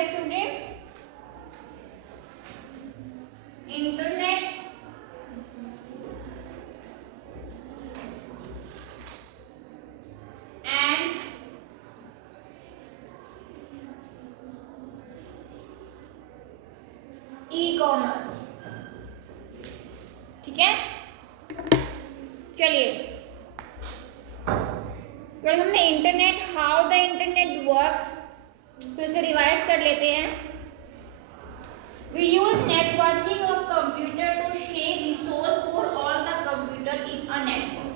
dear students, internet and e-commerce. ठीक है, चलिए कल हमने internet, how the internet works, फिर से रिवाइज कर लेते हैं. We use networking of computer to share resource for all the computer in a network.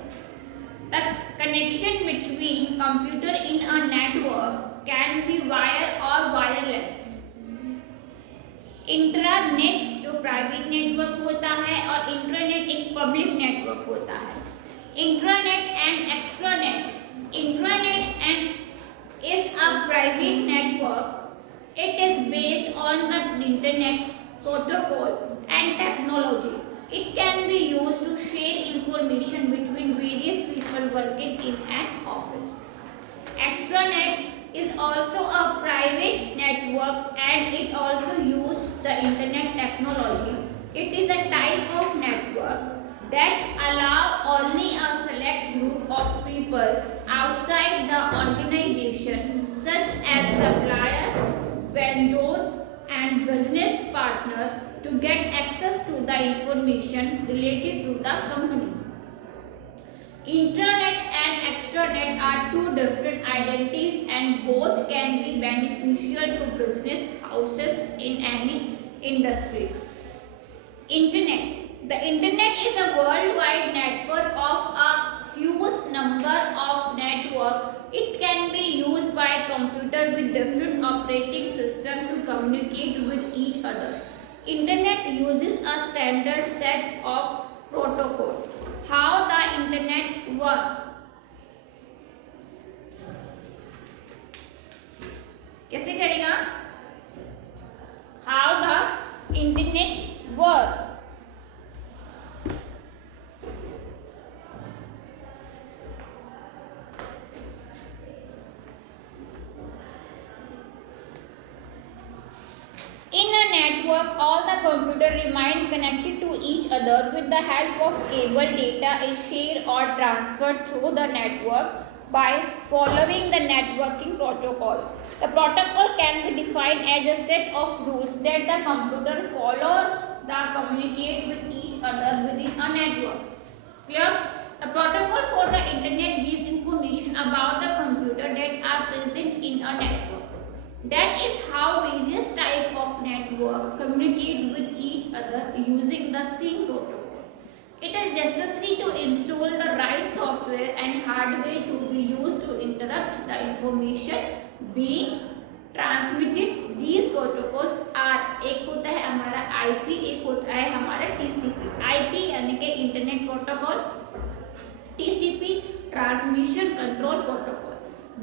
The connection between computer in a network can be wire or wireless. Intranet जो private network होता है और intranet एक public network होता है. Intranet and extranet. Intranet and is a private network. It is based on the internet protocol and technology. It can be used to share information between various people working in an office. Extranet is also a private network and it also uses the internet technology. It is a type of network that allow only a select group of people outside the organization, such as supplier, vendor and business partner, to get access to the information related to the company. Intranet and extranet are two different identities and both can be beneficial to business houses in any industry. Internet. The internet is a worldwide network of a huge number of networks. It can be used by computer with different operating system to communicate with each other. Internet uses a standard set of protocol. How the internet work? कैसे करेगा? How the internet work? In a network, all the computers remain connected to each other with the help of cable. Data is shared or transferred through the network by following the networking protocol. The protocol can be defined as a set of rules that the computer follow to communicate with each other within a network. Clear? The protocol for the internet gives information about the computer that are present in a network. That is how various types of network communicate with each other using the same protocol. It is necessary to install the right software and hardware to be used to interrupt the information being transmitted. These protocols are, एक होता है हमारा IP, एक होता है हमारा TCP. IP यानी कि internet protocol, TCP transmission control protocol.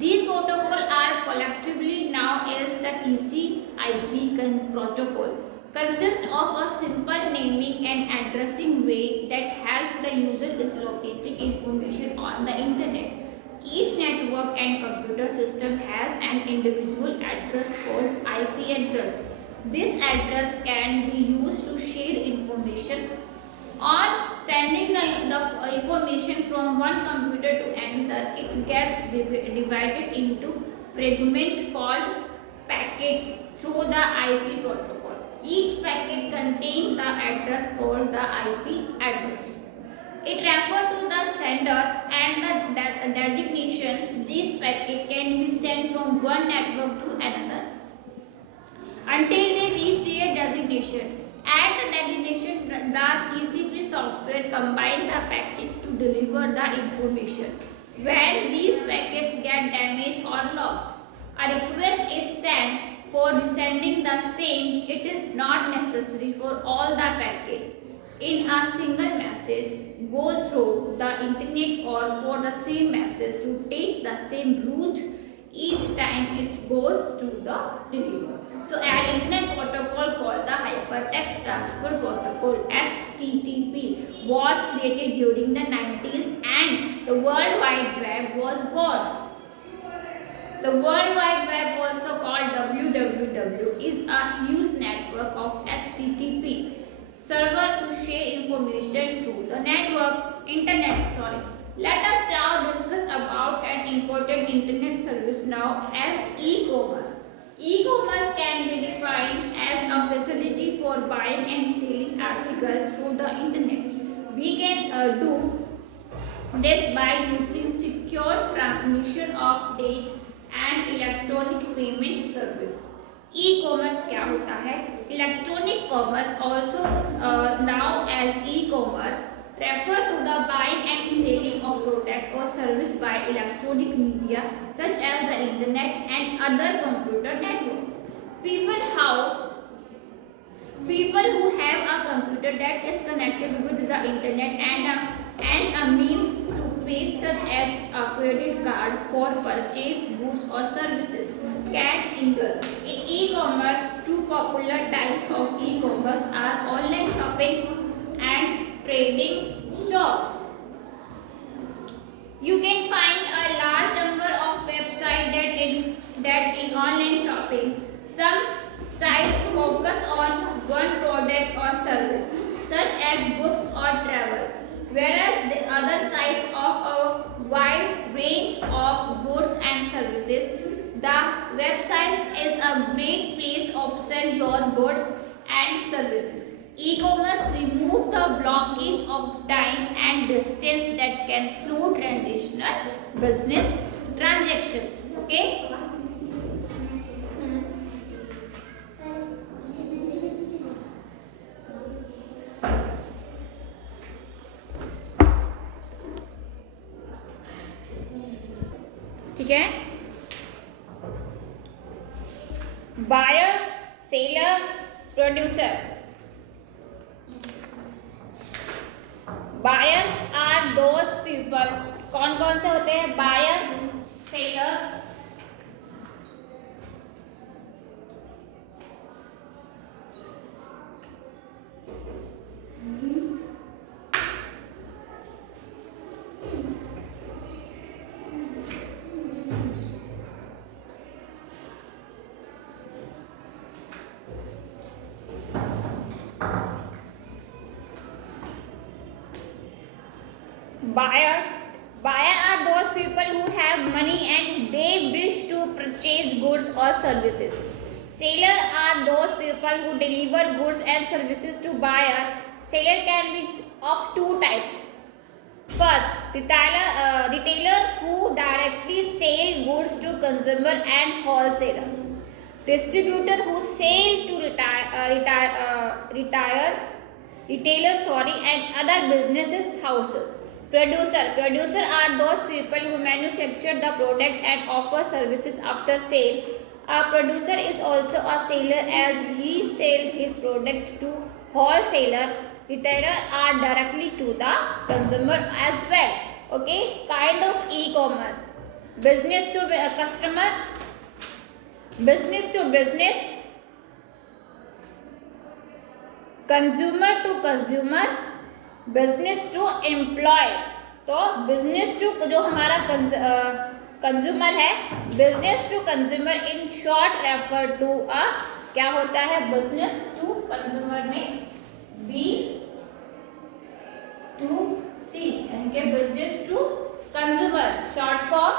These protocols are collectively known as the TCP protocol. Consist of a simple naming and addressing way that help the user is locating information on the internet. Each network and computer system has an individual address called IP address. This address can be used to share information. On sending the information from one computer to another, it gets divided into fragments called packet through the IP protocol. Each packet contains the address called the IP address. It refers to the sender and the designation. This packet can be sent from one network to another until they reach their destination. At the destination, the TCP software combines the packets to deliver the information. When these packets get damaged or lost, a request is sent for resending the same. It is not necessary for all the packets in a single message go through the internet or for the same message to take the same route each time it goes to the deliverer. So an internet protocol called the Hypertext Transfer Protocol (HTTP) was created during the 90s and the World Wide Web was born. The World Wide Web, also called WWW, is a huge network of HTTP server to share information through the internet. Let us now discuss about an important internet service now as e-commerce. E-commerce can be defined as a facility for buying and selling articles through the internet. We can do this by using secure transmission of data and electronic payment service. E-commerce क्या होता है? Electronic commerce, also now as e-commerce, refer to the buying and selling of product or service by electronic media such as the internet and other computer networks. People who have a computer that is connected with the internet and a means to pay such as a credit card for purchase goods or services can indulge in e-commerce. Two popular types of e-commerce are online shopping and trading stock. You can find a large number of websites that in online shopping. Some sites focus on one product or service, such as books or travels, whereas the other sites offer a wide range of goods and services. The website is a great place to sell your goods and services. E-commerce removes the blockage of time and distance that can slow traditional business transactions. Okay? ठीक है? Buyer, seller, producer. Buyer are those people. कौन कौन से होते हैं? Buyer, seller, Buyer are those people who have money and they wish to purchase goods or services. Seller are those people who deliver goods and services to buyer. Seller can be of two types. First, retailer who directly sell goods to consumer and wholesaler. Distributor who sell to retailer and other businesses houses. Producer are those people who manufacture the product and offer services after sale. A producer is also a seller as he sells his product to wholesaler. Retailer are directly to the consumer as well. Okay, kind of e-commerce. Business to customer, business to business, consumer to consumer, business to employ. तो business to जो हमारा consumer है, business to consumer in short refer to a क्या होता है? Business to consumer में B to C यानी कि business to consumer short for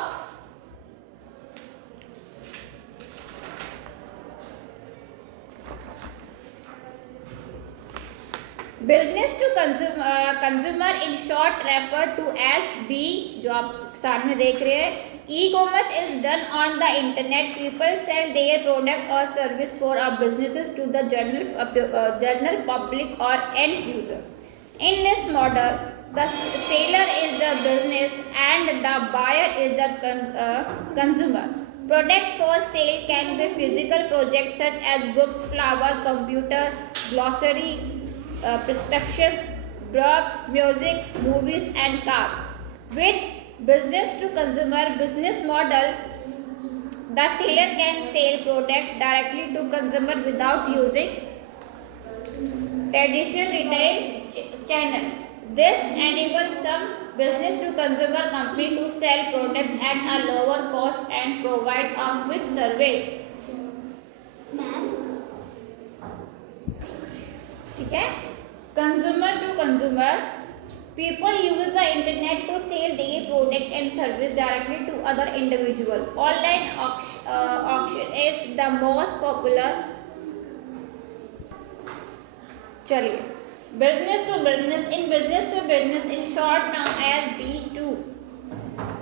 business to consumer in short refer to S B, जो आप सामने देख रहे हैं. E commerce is done on the internet. People sell their product और service for a businesses to the general public और end user. In this model the seller is the business and the buyer is the consumer. Product for sale can be physical projects such as books, flower, computer, glossary, prescriptions, drugs, music, movies and cars. With business to consumer business model, the seller can sell product directly to consumer without using traditional retail channel. This enables some business to consumer company to sell product at a lower cost and provide a quick service. ठीक है, consumer to consumer. People use the internet to sell their product and service directly to other individual. Online auction is the most popular. चलिए, business to business. In business to business, in short known as B2,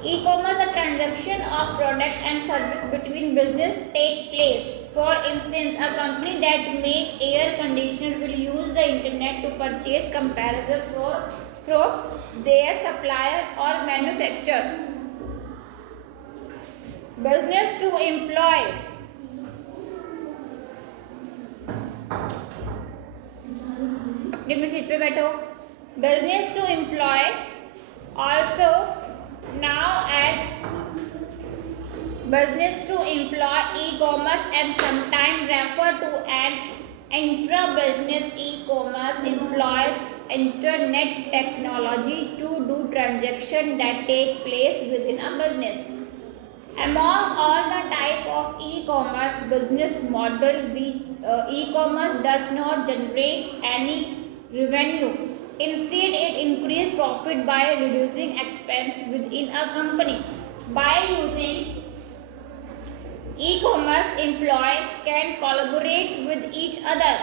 e-commerce, the transaction of product and service between business take place. For instance, a company that make air conditioner will use the internet to purchase comparable from their supplier or manufacturer. Business to employ. अपनी seat पे बैठो. Business to employ, also now as business to employ, e-commerce and sometimes refer to an intra-business. E-commerce employs internet technology to do transactions that take place within a business. Among all the type of e-commerce business model, e-commerce does not generate any revenue. Instead, it increases profit by reducing expense within a company. By using e-commerce, employees can collaborate with each other,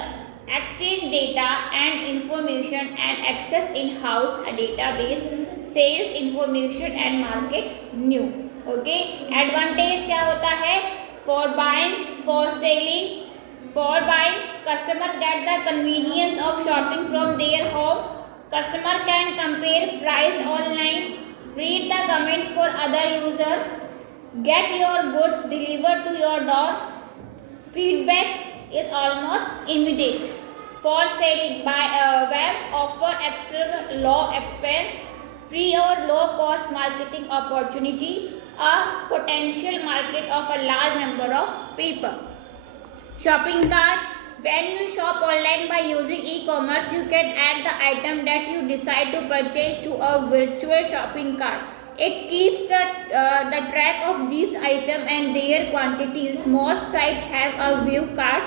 exchange data and information, and access in-house database, sales information and market new. Okay, advantage क्या होता है? For buying, for selling. For buying, customer get the convenience of shopping from their home. Customer can compare price online, read the comment for other user, get your goods delivered to your door. Feedback is almost immediate. For selling, by web offer extra low expense, free or low cost marketing opportunity, a potential market of a large number of people. Shopping cart. When you shop online by using e-commerce, you can add the item that you decide to purchase to a virtual shopping cart. It keeps the track of these items and their quantities. Most sites have a view cart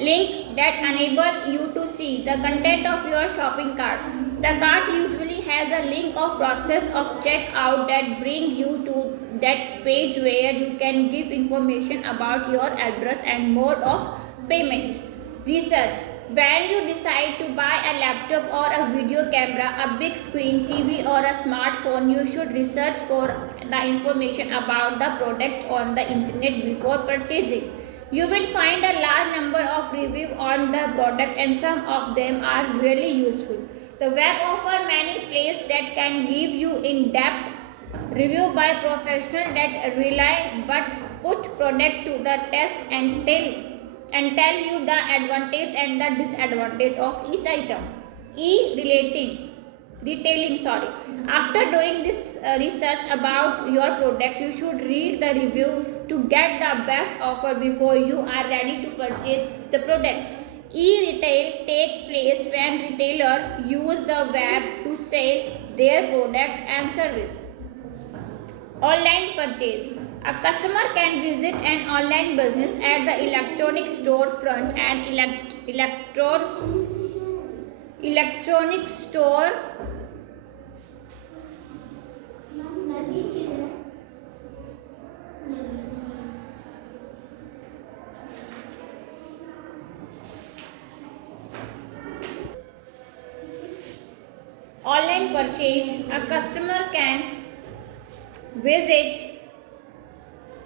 link that enable you to see the content of your shopping cart. The cart usually has a link of process of checkout that bring you to that page where you can give information about your address and mode of payment. Research. When you decide to buy a laptop or a video camera, a big screen TV or a smartphone, you should research for the information about the product on the internet before purchasing. You will find a large number of reviews on the product and some of them are really useful. The web offers many places that can give you in-depth review by professionals that rely but put product to the test and tell you the advantage and the disadvantage of each item. Detailing. After doing this research about your product, you should read the review to get the best offer before you are ready to purchase the product. E-retail take place when retailers use the web to sell their product and service. Online purchase. A customer can visit an online business at the electronic storefront and electronic store online purchase. A customer can visit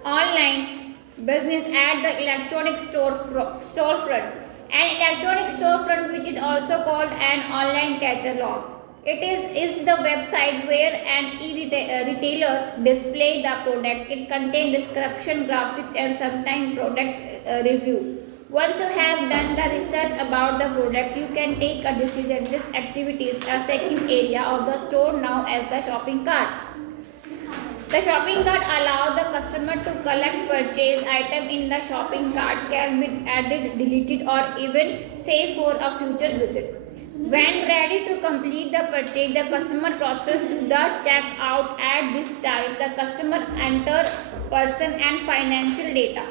online business at the electronic storefront. An electronic storefront, which is also called an online catalog. It is the website where an retailer display the product. It contains description, graphics, and sometimes product review. Once you have done the research about the product, you can take a decision. This activity is a second area of the store now as the shopping cart. The shopping cart allows the customer to collect purchase item in the shopping cart, can be added, deleted, or even saved for a future visit. When ready to complete the purchase, the customer process to the checkout. At this time, the customer enter person and financial data.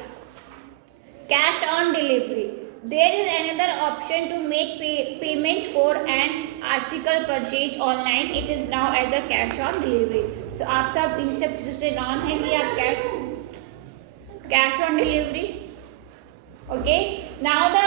Cash on delivery. There is another option to make payment for an article purchase online. It is now as a cash on delivery. So आप सब इन सब चीज़ों से non है कि आप cash on delivery. Okay. Now the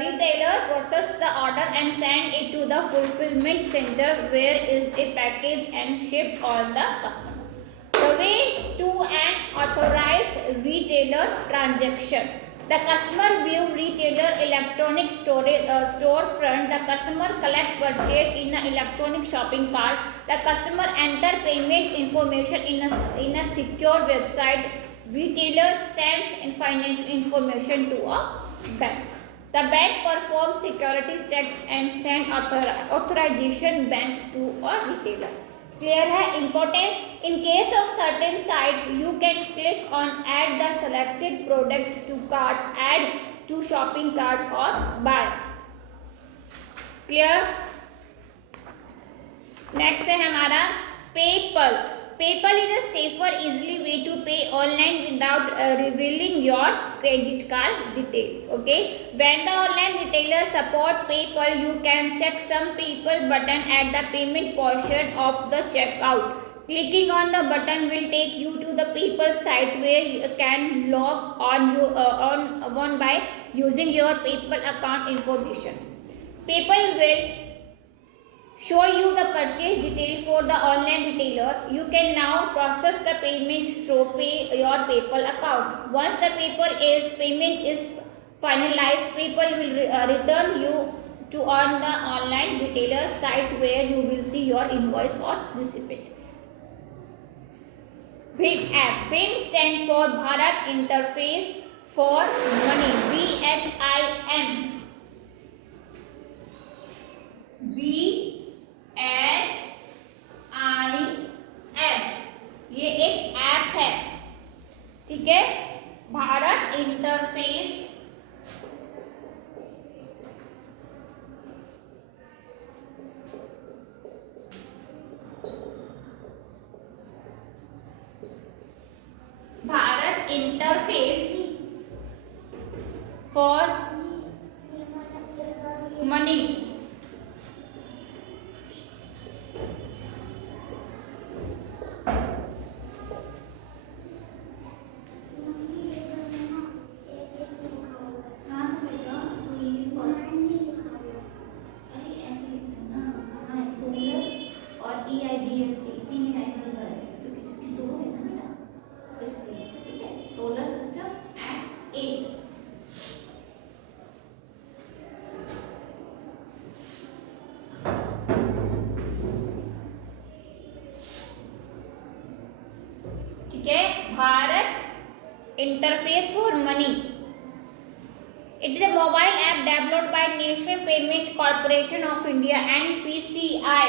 retailer process the order and send it to the fulfillment center where is a package and shipped on the customer. The way to an authorized retailer transaction. The customer view retailer electronic storefront. The customer collect purchase in an electronic shopping cart. The customer enter payment information in a secure website. Retailer sends financial information to a bank. The bank performs security checks and send authorization banks to a retailer. Clear है? Importance. In case of certain site, you can click on add the selected product to cart, add to shopping cart or buy. Clear? Next है हमारा PayPal. PayPal is a safer, easily way to pay online without revealing your credit card details. Okay. When the online retailer support PayPal, you can check some PayPal button at the payment portion of the checkout. Clicking on the button will take you to the PayPal site where you can log on by using your PayPal account information. PayPal will show you the purchase detail for the online retailer. You can now process the payment through your PayPal account. Once the payment is finalized, PayPal will return you to on the online retailer site where you will see your invoice or receipt. BHIM app. BHIM stands for Bharat Interface for Money. BHIM. ये एक app है, ठीक है, Bharat interface for money. Bharat interface for money. It is a mobile app developed by National Payment Corporation of India NPCI.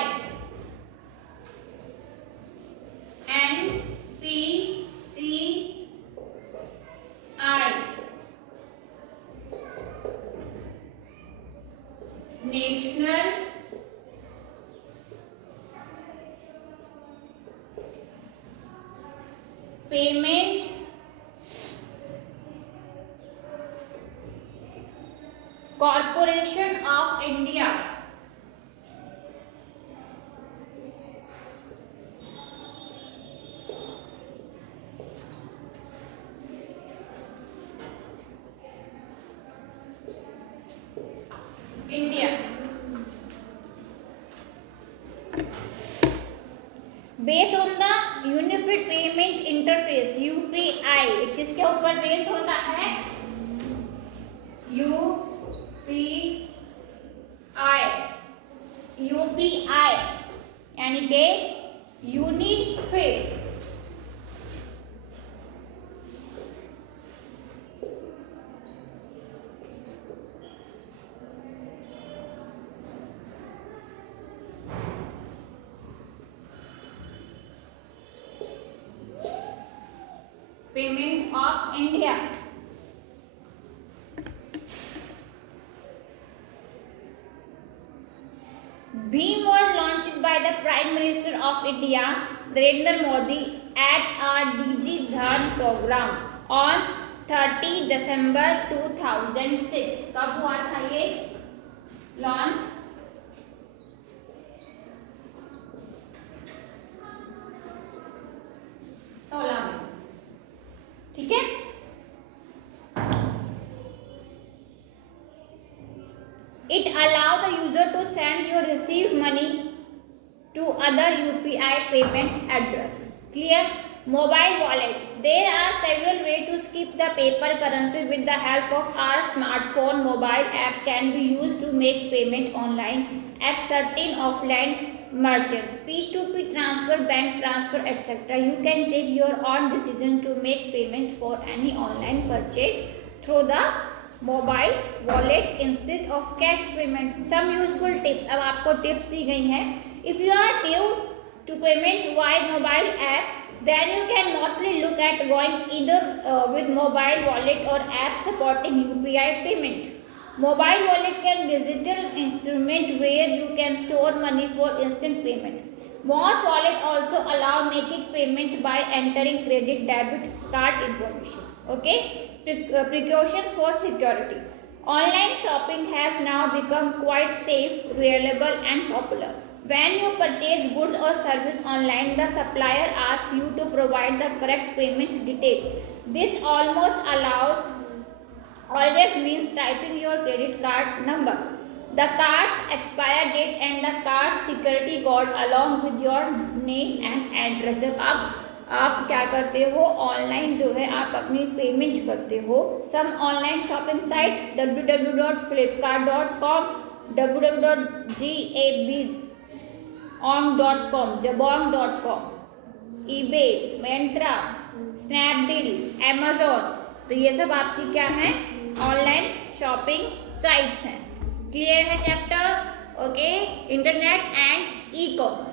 National Payment Corporation of India. Based on the unified payment interface UPI. किसके ऊपर base होता है? UPI यानी के unified payment of India. Bhim was launched by the Prime Minister of India, Narendra Modi, at a DG Dhan program on 30 December 2006. कब हुआ था ये लॉन्च? 16 में, ठीक है। It allow the user to send or receive money to other UPI payment address. Clear? Mobile wallet. There are several ways to skip the paper currency. With the help of our smartphone, mobile app can be used to make payment online at certain offline merchants. P2P transfer, bank transfer, etc. You can take your own decision to make payment for any online purchase through the mobile wallet instead of cash payment. Some useful tips, अब आपको tips दी गई हैं। If you are due to payment via mobile app, then you can mostly look at going either with mobile wallet or app supporting UPI payment. Mobile wallet can digital instrument where you can store money for instant payment. Most wallet also allow making payment by entering credit debit card information. Okay, precautions for security. Online shopping has now become quite safe, reliable and popular. When you purchase goods or service online, the supplier asks you to provide the correct payment detail. This always means typing your credit card number, the card's expire date and the card's security code along with your name and address. जब आप क्या करते हो, online जो है आप अपनी payment करते हो, some online shopping site www.flipkart.com, www.jabong.com, jabong.com, eBay, Myntra, Snapdeal, Amazon, तो ये सब आपकी क्या है, ऑनलाइन शॉपिंग साइट्स हैं। क्लियर है chapter? Okay, internet and e commerce.